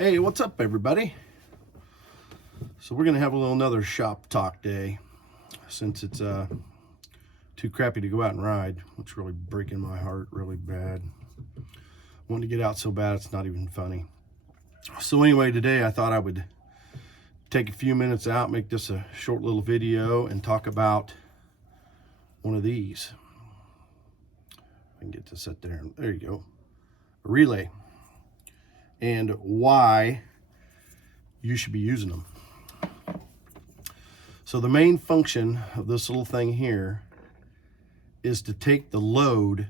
Hey, what's up, everybody? So we're gonna have another shop talk day, since it's too crappy to go out and ride, which really breaking my heart really bad. Wanting to get out so bad it's not even funny. So anyway, today I thought I would take a few minutes out, make this a short little video, and talk about one of these. I can get this set there. There you go. A relay. And why you should be using them. So the main function of this little thing here is to take the load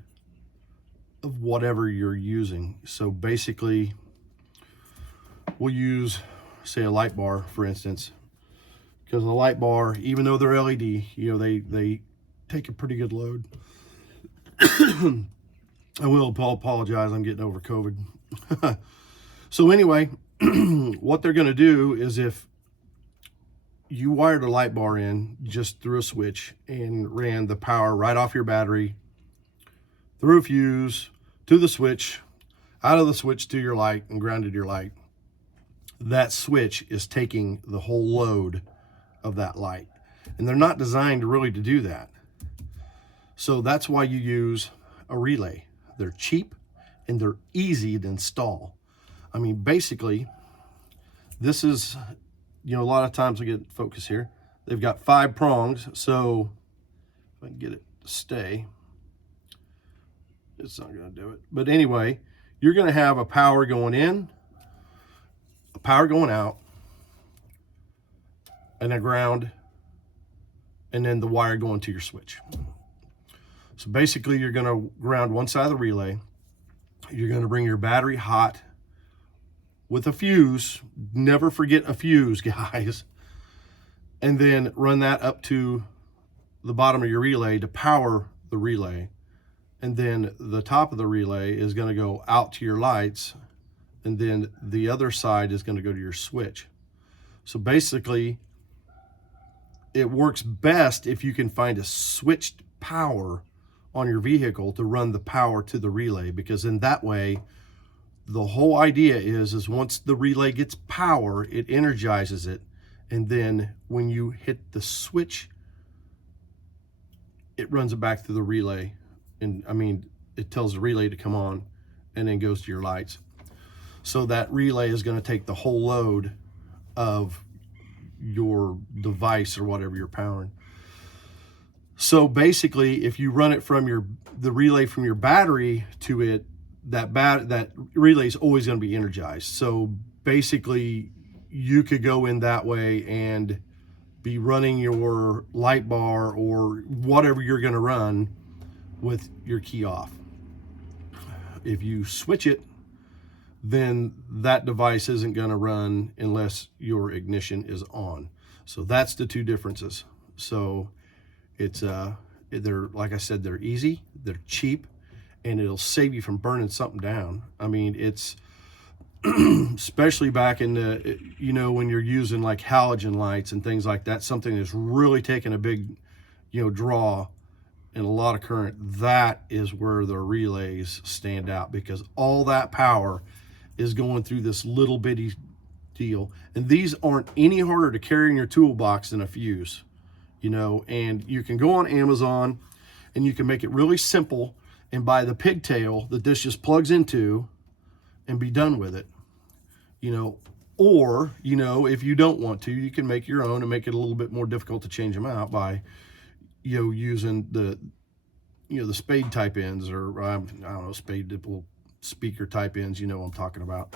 of whatever you're using. So basically, we'll use, say, a light bar, for instance, because the light bar, even though they're LED, you know, they take a pretty good load. I will apologize, I'm getting over COVID. So anyway, what they're going to do is, if you wired a light bar in just through a switch and ran the power right off your battery, through a fuse, to the switch, out of the switch to your light, and grounded your light, that switch is taking the whole load of that light. And they're not designed really to do that. So that's why you use a relay. They're cheap and they're easy to install. I mean, basically, this is, you know, a lot of times I get focus here. They've got 5 prongs, so if I can get it to stay, it's not going to do it. But anyway, you're going to have a power going in, a power going out, and a ground, and then the wire going to your switch. So basically, you're going to ground one side of the relay. You're going to bring your battery hot with a fuse. Never forget a fuse, guys. And then run that up to the bottom of your relay to power the relay. And then the top of the relay is going to go out to your lights. And then the other side is going to go to your switch. So basically, it works best if you can find a switched power on your vehicle to run the power to the relay, because in that way, the whole idea is once the relay gets power, it energizes it, and then when you hit the switch, it runs it back through the relay, and I mean, it tells the relay to come on, and then goes to your lights. So that relay is going to take the whole load of your device or whatever you're powering. So basically, if you run it from the relay from your battery to it, that relay is always going to be energized. So basically, you could go in that way and be running your light bar or whatever you're going to run with your key off. If you switch it, then that device isn't going to run unless your ignition is on. So that's the two differences. So it's they're, like I said, they're easy, they're cheap, and it'll save you from burning something down. I mean, it's especially back in the, you know, when you're using like halogen lights and things like that, something that's really taking a big, you know, draw and a lot of current. That is where the relays stand out, because all that power is going through this little bitty deal. And these aren't any harder to carry in your toolbox than a fuse, you know. And you can go on Amazon and you can make it really simple and buy the pigtail that this just plugs into and be done with it, you know. Or, you know, if you don't want to, you can make your own and make it a little bit more difficult to change them out by, you know, using the, you know, the spade type ends, or I don't know, spade little speaker type ends, you know what I'm talking about.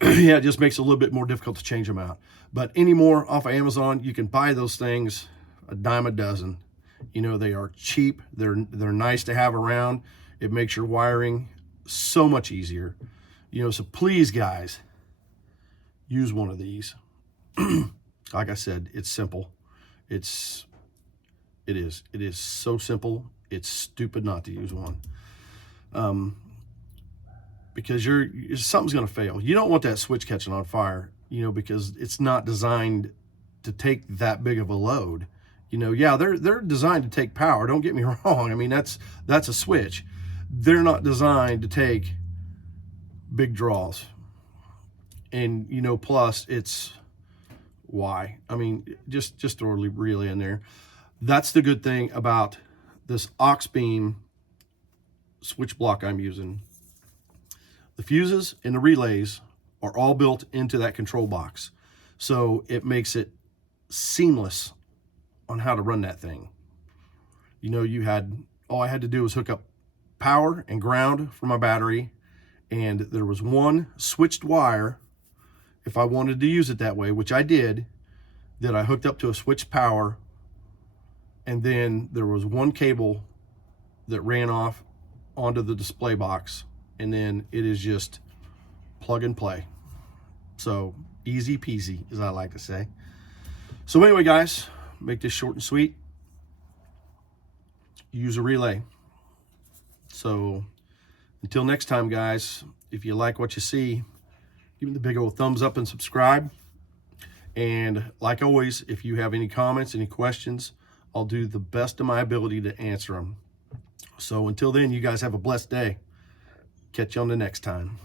Yeah, it just makes it a little bit more difficult to change them out. But anymore, off of Amazon, you can buy those things a dime a dozen. You know, they are cheap. They're nice to have around. It makes your wiring so much easier. You know, so please, guys, use one of these. Like I said, it's simple. It is so simple. It's stupid not to use one. Because something's going to fail. You don't want that switch catching on fire, you know, because it's not designed to take that big of a load. You know, yeah, they're designed to take power. Don't get me wrong. I mean, that's a switch. They're not designed to take big draws. And, you know, plus it's why. I mean, just throw a relay in there. That's the good thing about this aux beam switch block I'm using. The fuses and the relays are all built into that control box. So it makes it seamless on how to run that thing. You know, all I had to do was hook up power and ground for my battery, and there was one switched wire, if I wanted to use it that way, which I did, that I hooked up to a switched power, and then there was one cable that ran off onto the display box, and then it is just plug and play. So easy peasy, as I like to say. So anyway, guys, make this short and sweet. Use a relay. So until next time, guys, if you like what you see, give me the big old thumbs up and subscribe. And like always, if you have any comments, any questions, I'll do the best of my ability to answer them. So until then, you guys have a blessed day. Catch you on the next time.